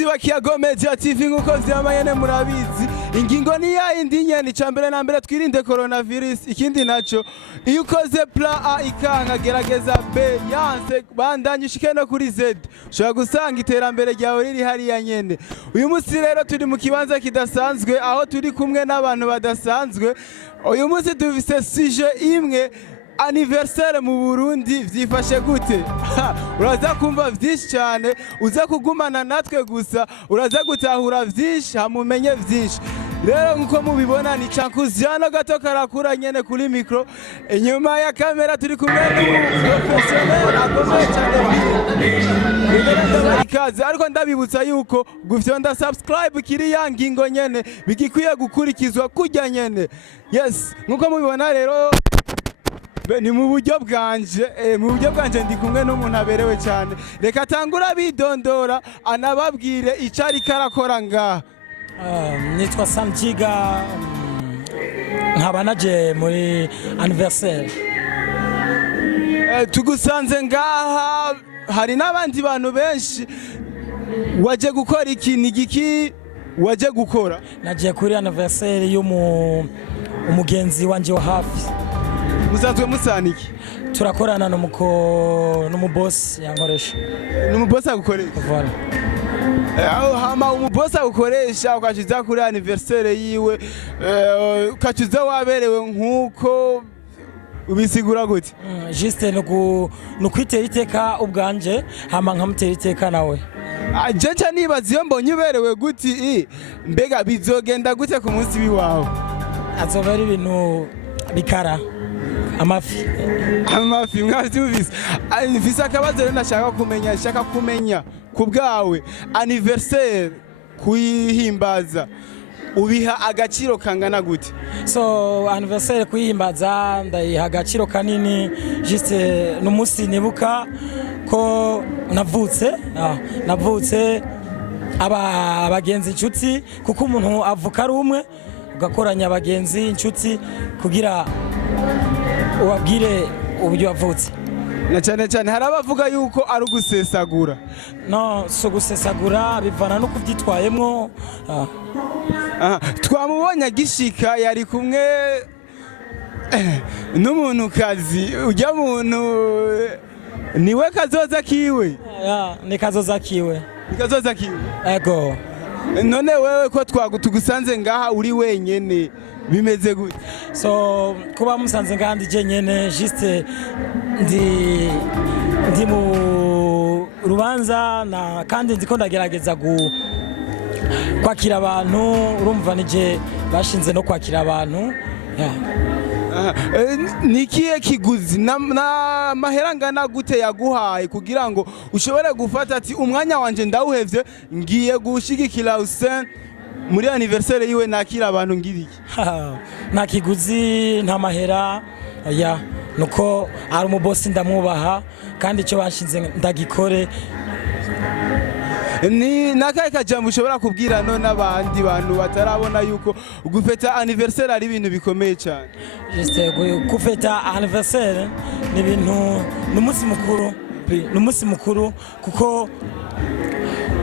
bakunzi ba Kiyago Media TV nkuko vyamanyene murabizi ingingo ni ya indi nyene icambere na mbere twirinde coronavirus ikindi naco iyo ukoze plan A ikanka gerageza B yanse bandanye ushike no kuri Z ushobora gusanga iterambere ryawe riri hariya nyene uyu musi rero turi mu kibanza kidasanzwe aho turi kumwe n'abantu badasanzwe uyu musi dufise sujet imwe anniversaire mu Burundi vyifashe gute uraza kumva vyinshi cyane uza kugumana natwe gusa uraza gutahura vyinshi hamumenye vyinshi rero nkuko mubibona ni Cankuziano gato karakura nyene kuri micro inyuma ya kamera turi kumwe professionnel akomeye cyane ikaze ariko ndabibutsa yuko gufyonda subscribe kiri ya ngingo nyene bigikwiye gukurikizwa kujya nyene yes nkuko mubibona rero ni mu buryo bwanje ndi kumwe n'umuntu aberewe cyane reka tangura bidondora anababwire icari karakora ngaha nitwa Sanjiga nkaba naje muri anniversaire tugusanze ngaha hari n'abandi bantu benshi waje gukora iki nigiki waje gukora naje kuri anniversaire y'umugenzi wanje wa hafi musanzwe musaniki turakorana n'umuboss yankoresha n'umuboss agukoresha voilà hama umuboss agukoresha ukaciza kuri anniversaire yiwe ukaciza waberewe nkuko ubisigura gute juste nukwitera iteka ubwanje hama nkamutera iteka nawe jeje nibaza iyo mbonye uberewe gute mbega bizogenda gute ku munsi wiwawe azoba ari ibintu bikara amafi mwavyumvise mfise akabazo rero nashaka kumenya ku bwawe anniversaire kuyihimbaza ubiha agaciro kangana gute so anniversaire kuyihimbaza ndayiha agaciro kanini juste n'umunsi nibuka ko navutse abagenzi inshuti kuko umuntu avuka ari umwe ugakoranya abagenzi inshuti kugira ubabwire uburyo wavutse na cyane hari abavuga yuko ari ugusesagura no so gusesagura bivana no kubyitwayemwo twamubonye agishika yari kumwe n'umuntu kazi ujya muntu niwe kazoza kiwe ni kazoza kiwe ego none wewe ko twagutugusanze ngaha uri wenyene bimeze gute so kuba musanze ngandi je nyene juste ndi mu rubanza na kandi ndiko ndagerageza kwakira abantu urumva nije bashinze no kwakira abantu nikiye kiguzi na mahera ngana gute yaguhaye kugira ngo ushobore gufata ati umwanya wanje ndawuhevye ngiye gushigikira Hussein muri anniversaire yiwe nakira abantu ngiriki nta kiguzi nta mahera nuko ari umubosi ndamwubaha kandi icyo bashinze ndagikore ni nakaye kajambo ushobora kubwira none abandi bantu batarabona yuko gufeta anniversaire ari ibintu bikomeye cyane juste gufeta anniversaire ni ibintu n'umunsi mukuru kuko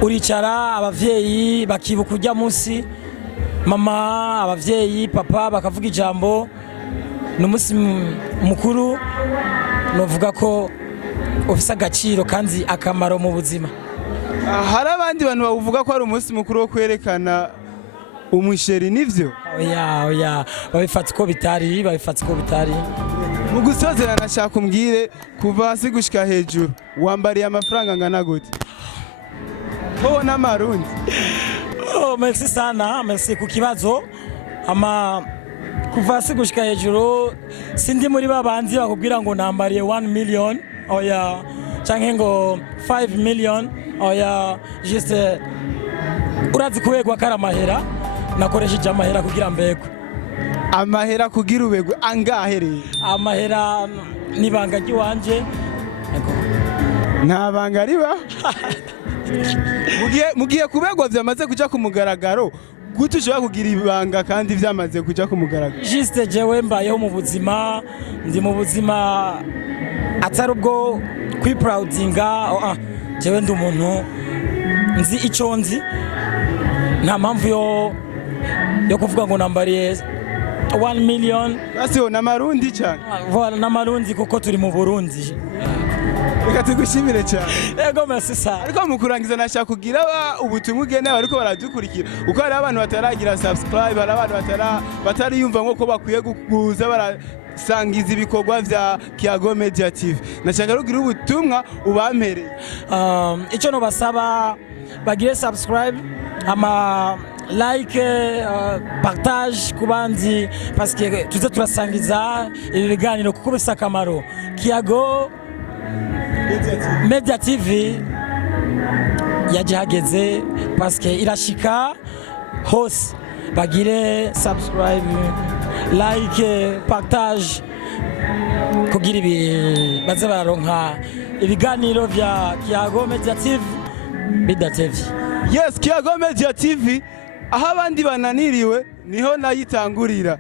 uricara abavyeyi bakibuka ujya munsi mama abavyeyi papa bakavuga ijambo n'umunsi mukuru novuga ko ufise agaciro kandi akamaro mu buzima hari abandi bantu bavuga ko ari umunsi mukuru wo kwerekana umusheri nivyo oya babifata uko bitari mu gusozera nashaka umbwire kuva hasi gushika hejuru wambariye amafaranga angana gute ho n'amarundi merci sana merci ku kibazo ama kuva hasi gushika hejuru sindi muri babanzi bakubwira ngo nambariye 1 million oya canke ngo 5 million oya juste urazi kubegwa kara mahera nakoresheje amahera kugira mbegwe amahera kugira ubegwe angahereye amahera nibanga giwanje nta banga riba mugiye kubegwa vyamaze kuja ku mugaragaro gute ushobora kugira ibanga kandi vyamaze kuja ku mugaragaro juste jewe mbayeho mu buzima ndi mu buzima atari ubwo kwiproudinga jewe ndi umuntu nzi icyo nzi nta mpamvu yo kuvuga ngo nambariye 1 million basi na marundi cyane voilà n'amarundi kuko turi mu Burundi. reka tugushimire cyane. Yego merci sana. Ariko mu kurangiza nashaka kugira ubutumwa ugenewe ariko baradukurikira uko hari abantu bataragira subscribe, hari abantu batariyumva nko bakwiye kuza barasangiza ibikorwa vya Kiyago Media TV. Nashaka rugira ubutumwa ubampereye. Icyo no basaba bagire subscribe ama like partage kubandi parce que tuze turasangiza ibi biganiro kuko bisa akamaro. Kiyago Media TV yajahageze parce que irashika hose bagire subscribe like partage kugira ibi baze baronka ibiganiro vya Kiyago Media TV. Yes, Kiyago Media TV aho abandi bananiriwe niho nayitangurira.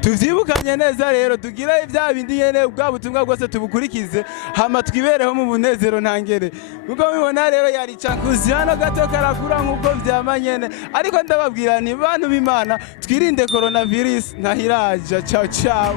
Tuvyibukanye neza rero tugira ibya bindi nyene bwa butumwa bwose tubukurikize hama twibereho mu bunezero ntangere. Uko mubona rero yari Cankuzi hano gato karakura nkuko vyamanyene ariko ndababwira ni bantu b'Imana twirinde coronavirus ntahiraja. Ciao ciao.